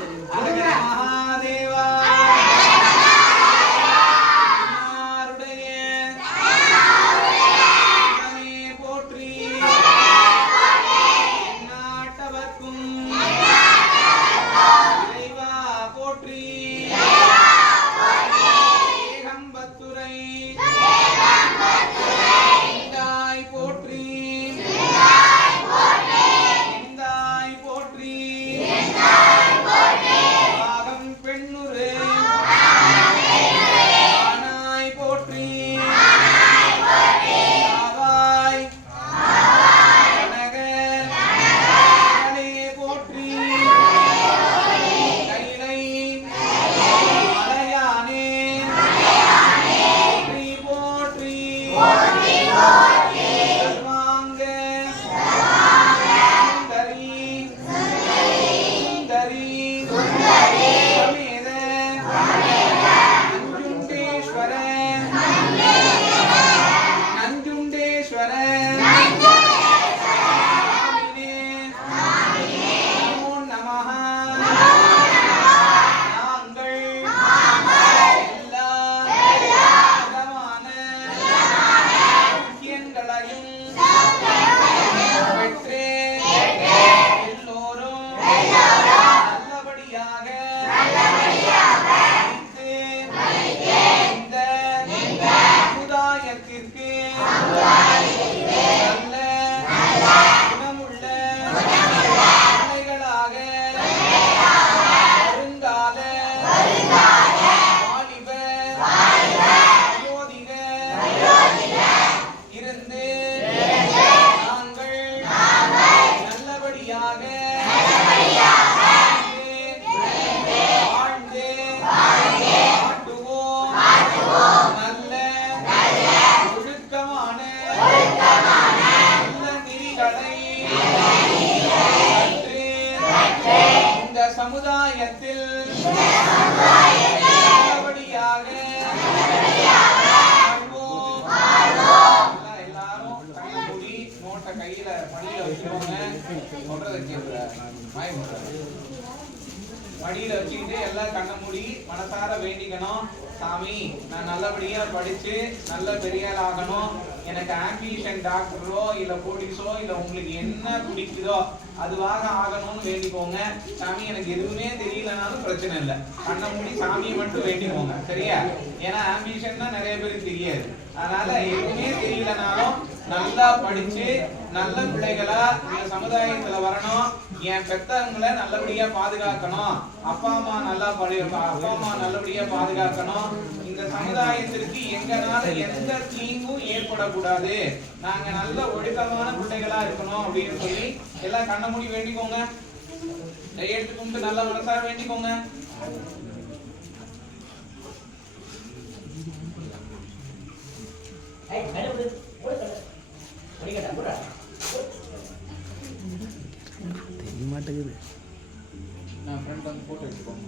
that is good. சமுதாயத்தில் நல்லபடியாக எல்லாரும் கண்ணை மூடி, நோட்டை கையில மடியில வச்சுக்கோங்க. சொல்றதை மூடுறாரு. மடியில வச்சுக்கிட்டு எல்லாம் கண்ணை மூடி மனசார வேண்டிக்கணும் சாமி நான் நல்லபடியா படிச்சு நல்ல பெரிய ஆள் ஆகணும் எனக்கு ஆம்பிஷன் டாக்டரோ இல்ல போலீஸோ இல்ல உங்களுக்கு என்ன பிடிக்குதோ அதுவாக ஆகணும்னு வேண்டிக்கோங்க. சாமி எனக்கு எதுவுமே தெரியலனாலும் பிரச்சனை இல்லை. கண்ணை மூடி சாமியை மட்டும் வேண்டிக்கோங்க. சரியா? ஏன்னா ஆம்பிஷன் தான் நிறைய பேருக்கு தெரியாது. அதனால எதுவுமே தெரியலனாலும் நல்லா படிச்சு நல்ல பிள்ளைகளா இந்த சமுதாயத்துல வரணும். என் பெத்தவங்களை நல்லபடியா பாதுகாக்கணும். அப்பா அம்மா நல்லா படி அப்பா அம்மா நல்லபடியா பாதுகாக்கணும். இந்த சமுதாயத்திற்கு எங்கனால எந்த தீங்கும் ஏற்படக்கூடாது. நாங்க நல்ல ஒழுக்கமான பிள்ளைகளா இருக்கணும் அப்படின்னு சொல்லி எல்லாம் கண்ண மூடி வேண்டிக்கோங்க. கையெழுத்து கும்பிட்டு நல்ல மனசா வேண்டிக்கோங்க. தெரிய மாட்டேங்குது ಕೈಯಲ್ಲಿ ನಾ ಫ್ರೆಂಡ್ ಒಂದು ಫೋಟೋ ಇಟ್ಕೊಂಡು